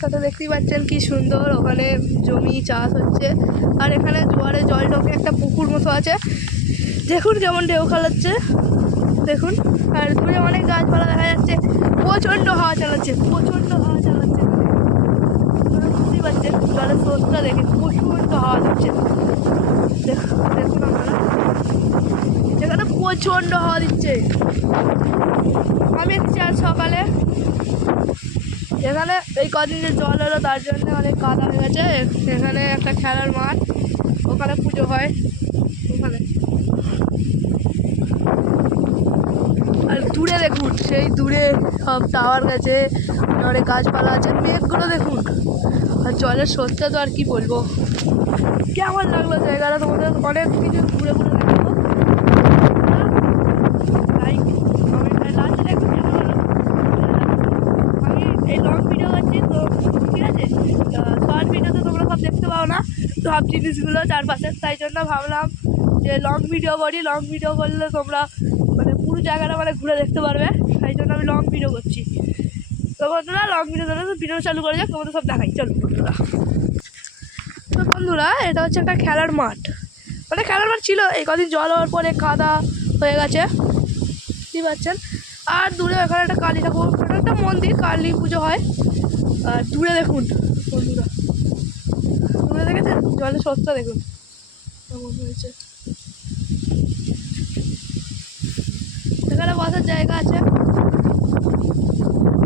তাতে দেখতেই পাচ্ছেন কি সুন্দর ওখানে জমি চাষ হচ্ছে। আর এখানে জোয়ারে জল ঢোকে একটা পুকুর মতো আছে, দেখুন কেমন ঢেউ খেলাচ্ছে দেখুন। আর দূরে অনেক গাছপালা দেখা যাচ্ছে, প্রচণ্ড হাওয়া চালাচ্ছে, প্রচণ্ড হাওয়া চালাচ্ছে। বুঝতেই পারছেন জলের স্রোতটা দেখে প্রচণ্ড হাওয়া দিচ্ছে। দেখুন আপনারা এখানে প্রচণ্ড হাওয়া দিচ্ছে। আমি এসেছি আজ সকালে, এখানে এই কদিন যে জল এলো তার জন্য অনেক কাদা হয়ে গেছে। এখানে একটা খেলার মাঠ, ওখানে পুজো হয় ওখানে। আর দূরে দেখুন সেই দূরে সব টাওয়ার গেছে, অনেক গাছপালা আছে, মেঘগুলো দেখুন। আর জলের স্রোতটা তো আর কি বলবো। কেমন লাগলো জায়গাটা তোমাদের অনেক কিছু ঘুরে ঘুরে দেখাবো। লাইক কমেন্ট আর লাস্টে দেখুন কেমন হলো। আমি এই লং ভিডিও করছি তো ঠিক আছে, শর্ট ভিডিও তো তোমরা সব দেখতে পাও না সব জিনিসগুলো চারপাশে, তাই জন্য ভাবলাম যে লং ভিডিও করি। লং ভিডিও করলে তোমরা মানে পুরো জায়গাটা মানে ঘুরে দেখতে পারবে, তাই জন্য আমি লং ভিডিও করছি। তো বন্ধুরা লং ভিডিও ধরে ভিডিও চালু করে যাক, তোমাদের সব দেখাই চলো বন্ধুরা। তো বন্ধুরা এটা হচ্ছে একটা খেলার মাঠ, মানে খেলার মাঠ ছিল, এই কদিন জল হওয়ার পরে কাদা হয়ে গেছে বুঝতে পারছেন। আর দূরে ওখানে একটা কালী ঠাকুর, একটা মন্দির, কালী পুজো হয়। আর দূরে দেখুন বন্ধুরা, দূরে দেখেছেন জলের স্রোতটা দেখুন কেমন হয়েছে। এখানে বসার জায়গা আছে,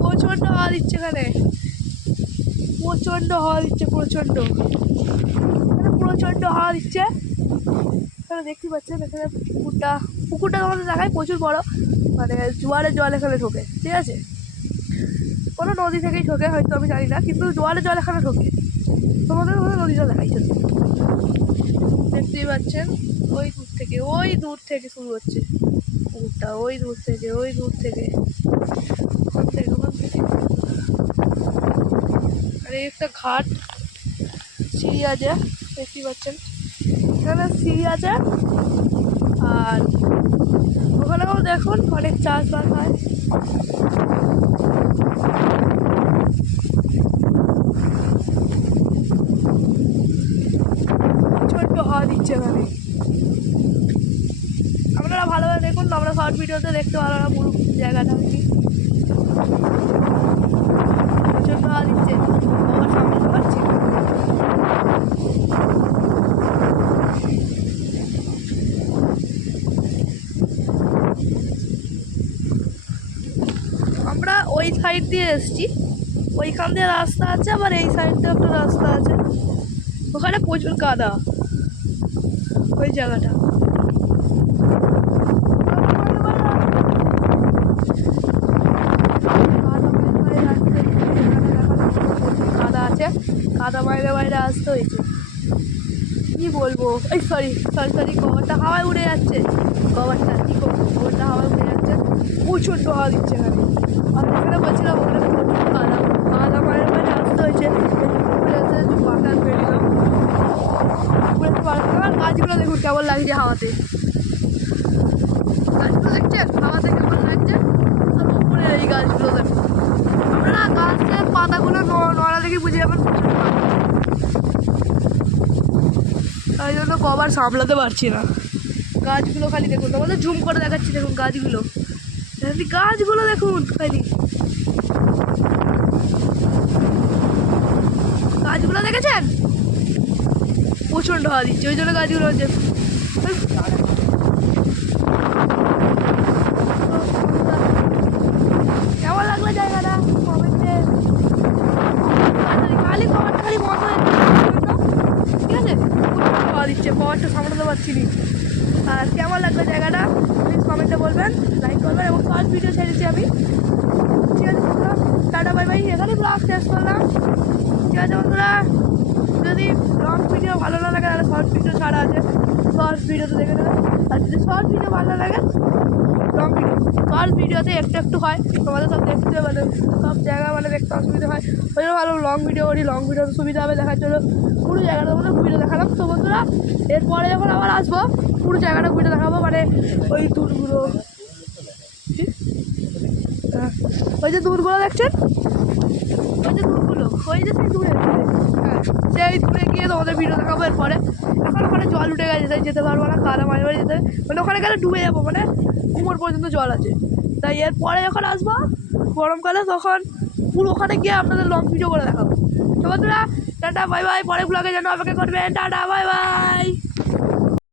প্রচণ্ড হাওয়া দিচ্ছে এখানে, প্রচণ্ড হাওয়া দিচ্ছে, প্রচণ্ড এখানে প্রচণ্ড হাওয়া দিচ্ছে। এখানে দেখতে পাচ্ছেন এখানে পুকুরটা তোমাদের দেখায় প্রচুর বড়, মানে জোয়ারের জল এখানে ঢোকে ঠিক আছে। কোনো নদী থেকেই ঢোকে হয়তো আমি জানি না, কিন্তু জোয়ারের জল এখানে ঢোকে। তোমাদের নদীটা দেখাই চলো। দেখতেই পাচ্ছেন ওই দূর থেকে শুরু হচ্ছে পুকুরটা, ওই দূর থেকে ওখান থেকে। আর এই একটা ঘাট, সিঁড়ি আছে দেখতেই পাচ্ছেন, এখানে সিঁড়ি আছে। আর ওখানেও দেখুন অনেক চাষবাস হয়। ছোট্ট হাওয়া দিচ্ছে এখানে, আপনারা ভালোভাবে দেখুন, আমরা শর্ট ভিডিওতে দেখতে পারো না পুরো জায়গাটা আর কি। প্রচণ্ড হাওয়া দিচ্ছে, আমার সামলাতে পারছি না। আমরা ওই সাইড দিয়ে এসেছি, ওইখান দিয়ে রাস্তা আছে, আবার এই সাইড দিয়ে একটা রাস্তা আছে। ওখানে প্রচুর কাদা ওই জায়গাটা। কাদা আছে, কাদা বাইরে আসতে হয়েছে, কি বলবো। এই সরি কভারটা হাওয়ায় উড়ে যাচ্ছে, কভারটা কী করবো, কভারটা হাওয়ায় উড়ে যাচ্ছে, প্রচণ্ড হাওয়া দিচ্ছে এখানে। আর এখানে বলছিলাম ওখানে প্রচুর কাদা বাইরে আসতে হয়েছে। বাটার বেরিলাম আর গাছগুলো দেখুন কেমন লাগছে হাওয়াতে, গাছগুলো দেখছেন হাওয়াতে কেমন লাগছে। আর উপরে এই গাছগুলো দেখুন, আপনারা গাছের পাতাগুলো নড়া দেখে বুঝে যাবেন। তাই জন্য কভার সামলাতে পারছি না, গাছগুলো খালি দেখুন, তোমাদের জুম করে দেখাচ্ছি দেখুন গাছগুলো দেখুন খালি, গাছগুলো দেখেছেন প্রচণ্ড হাওয়া দিচ্ছে, ওই জন্য গাছগুলো হচ্ছে। কেমন লাগলো জায়গাটা কমেন্টে, খালি কভারটা খালি বন্ধ হয়ে ঠিক আছে, হাওয়া দিচ্ছে, কভারটা সামলাতে পারছি না। আর কেমন লাগলো জায়গাটা প্লিজ কমেন্টে বলবেন, লাইক করবেন, এবং শর্ট ভিডিও ছেড়েছি আমি ঠিক আছে বন্ধুরা। টাটা বাই বাই, এখানেই ব্লগ শেষ করলাম ঠিক আছে বন্ধুরা। যদি লং ভিডিও ভালো না লাগে তাহলে শর্ট ভিডিও ছাড়া আছে, শর্ট ভিডিওতে দেখে নেবেন। আর যদি শর্ট ভিডিও ভালো না লাগে লং ভিডিও, শর্ট ভিডিওতে একটু হয়, তোমাদের সব দেখতে মানে সব জায়গা মানে দেখতে অসুবিধা হয়, ওই জন্য ভালো লং ভিডিও করি, লং ভিডিওতে সুবিধা হবে দেখার জন্য। পুরো জায়গাটা মধ্যে ভিডিও দেখালাম তো বন্ধুরা, এরপরে যখন আবার আসবো পুরো জায়গাটা ভিডিও দেখাবো, মানে ওই দূরগুলো, ওই যে দূরগুলো দেখছেন, ওই যে দূরগুলো ওই যে সেই দূরে, হ্যাঁ সেই দূরে গিয়ে তোমাদের ভিডিও দেখাবো। এরপরে এখন ওখানে জল উঠে গেছে, তাই যেতে পারবো না, কাদা মাঝে মাঝে যেতে, মানে ওখানে গেলে ডুবে যাবো, মানে কোমর পর্যন্ত জল আছে। তাই এরপরে যখন আসবো গরমকালে, তখন পুরো ওখানে গিয়ে আপনাদের লং ভিডিও করে দেখাবো। তো বন্ধুরা টাটা বাই বাই, পরে ব্লগে যেন অপেক্ষা করবেন, টাটা বাই বাই।